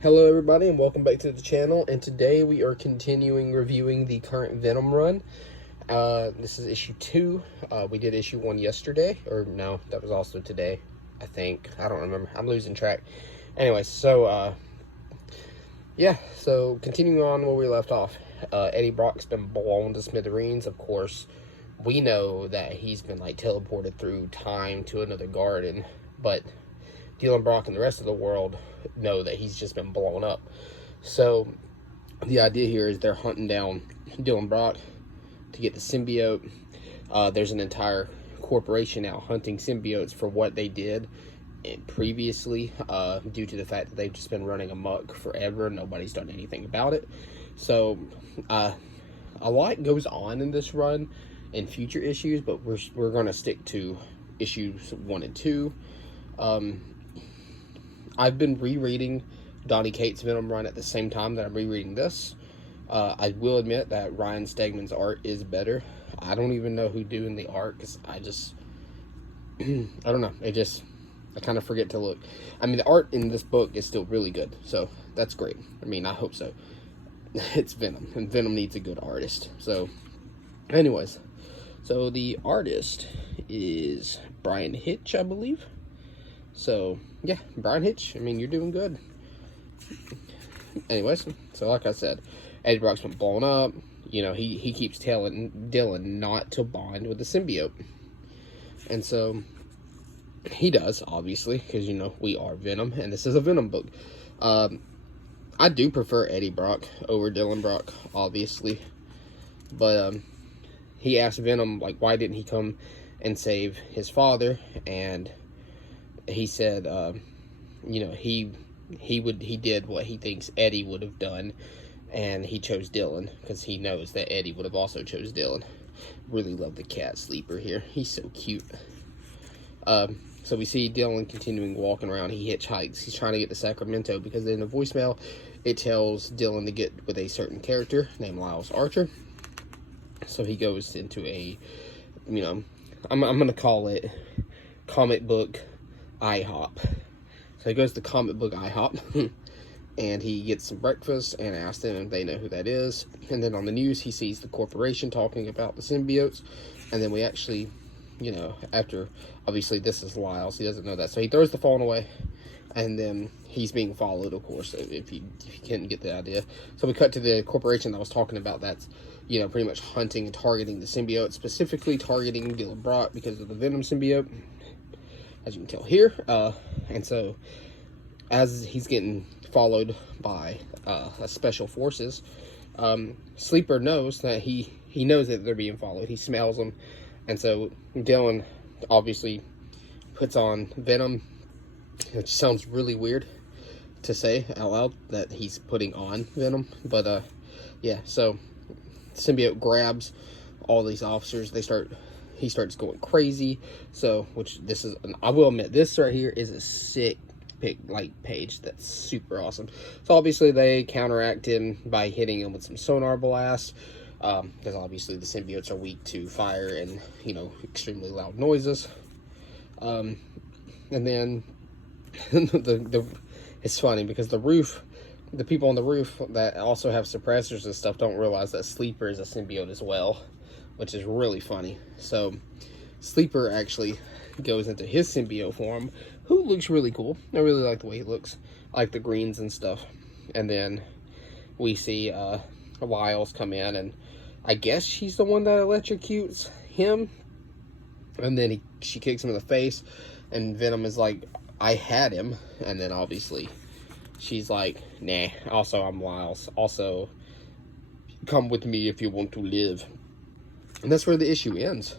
Hello everybody and welcome back to the channel, and today we are continuing reviewing the current Venom run. This is issue 2. We did issue 1 yesterday, or no, that was also today, I think. I don't remember. I'm losing track. Anyway, so continuing on where we left off. Eddie Brock's been blown to smithereens. Of course, we know that he's been like teleported through time to another garden, but Dylan Brock and the rest of the world know that he's just been blown up. So the idea here is they're hunting down Dylan Brock to get the symbiote. There's an entire corporation out hunting symbiotes for what they did previously, due to the fact that they've just been running amok forever. Nobody's done anything about it. So a lot goes on in this run in future issues, but we're going to stick to issues 1 and 2. I've been rereading Donny Cates' Venom run at the same time that I'm rereading this. I will admit that Ryan Stegman's art is better. I don't even know who doing the art, because I just I don't know, I kind of forget to look. I mean, the art in this book is still really good, so that's great. I mean, I hope so. It's Venom, and Venom needs a good artist. So anyways, so the artist is Brian Hitch, I believe. So yeah, Brian Hitch, I mean, you're doing good. Anyways, so like I said, Eddie Brock's been blown up. You know, he keeps telling Dylan not to bond with the symbiote. And so he does, obviously, because, you know, we are Venom, and this is a Venom book. I do prefer Eddie Brock over Dylan Brock, obviously. But he asked Venom, like, why didn't he come and save his father? And he said, you know, he did what he thinks Eddie would have done, and he chose Dylan because he knows that Eddie would have also chose Dylan. Really love the cat Sleeper here. He's so cute. So we see Dylan continuing walking around. He hitchhikes. He's trying to get to Sacramento because in the voicemail it tells Dylan to get with a certain character named Lyles Archer. So he goes into a, you know, I'm gonna call it comic book IHOP. So he goes to comic book IHOP and he gets some breakfast and asks them if they know who that is. And then on the news he sees the corporation talking about the symbiotes, and then we actually, you know, after, obviously this is Lyles, he doesn't know that, so he throws the phone away, and then he's being followed, of course, if you can't get the idea. So we cut to the corporation that I was talking about that's, you know, pretty much hunting and targeting the symbiote, specifically targeting Dylan Brock because of the Venom symbiote, as you can tell here. And so as he's getting followed by special forces, Sleeper knows that he knows that they're being followed. He smells them, and so Dylan obviously puts on Venom, which sounds really weird to say out loud that he's putting on Venom, but yeah. So symbiote grabs all these officers. He starts going crazy. So, which this is, I will admit, this right here is a sick page that's super awesome. So obviously they counteract him by hitting him with some sonar blast, because obviously the symbiotes are weak to fire and, you know, extremely loud noises. And then it's funny because the people on the roof that also have suppressors and stuff don't realize that Sleeper is a symbiote as well, which is really funny. So Sleeper actually goes into his symbiote form, who looks really cool. I really like the way he looks. I like the greens and stuff. And then we see Lyles come in, and I guess she's the one that electrocutes him. And then she kicks him in the face, and Venom is like, I had him. And then obviously she's like, nah, also I'm Lyles. Also, come with me if you want to live. And that's where the issue ends.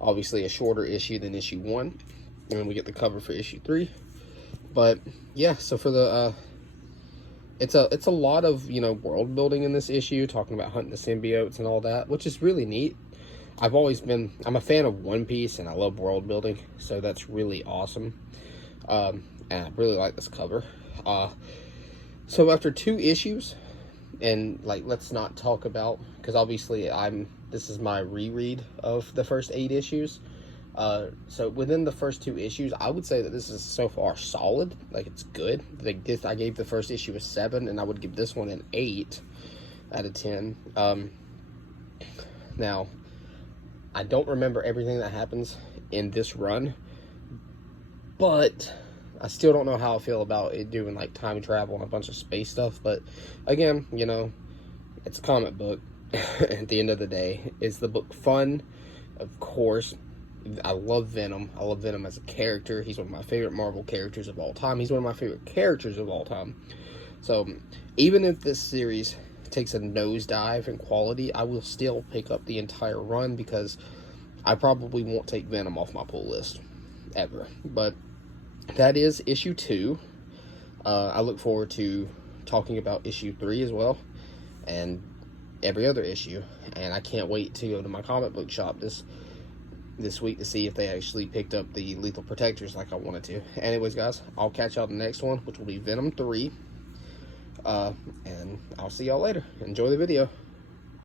Obviously a shorter issue than issue 1. And then we get the cover for issue 3. But yeah, so for the it's a lot of, you know, world building in this issue, talking about hunting the symbiotes and all that, which is really neat. I'm a fan of One Piece, and I love world building, so that's really awesome. And I really like this cover. So after 2 issues, and like, let's not talk about, because obviously this is my reread of the first 8 issues. So within the first 2 issues, I would say that this is so far solid. Like, it's good. Like, this, I gave the first issue a 7, and I would give this one an 8 out of 10. Now, I don't remember everything that happens in this run, but I still don't know how I feel about it doing like time travel and a bunch of space stuff. But again, you know, it's a comic book. At the end of the day, is the book fun? Of course. I love Venom. I love Venom as a character. He's one of my favorite Marvel characters of all time. He's one of my favorite characters of all time. So even if this series takes a nosedive in quality, I will still pick up the entire run, because I probably won't take Venom off my pull list ever. But that is issue 2. I look forward to talking about issue 3 as well, and every other issue. And I can't wait to go to my comic book shop this week to see if they actually picked up the Lethal Protectors like I wanted to. Anyways, guys, I'll catch y'all in the next one, which will be Venom 3. And I'll see y'all later. Enjoy the video.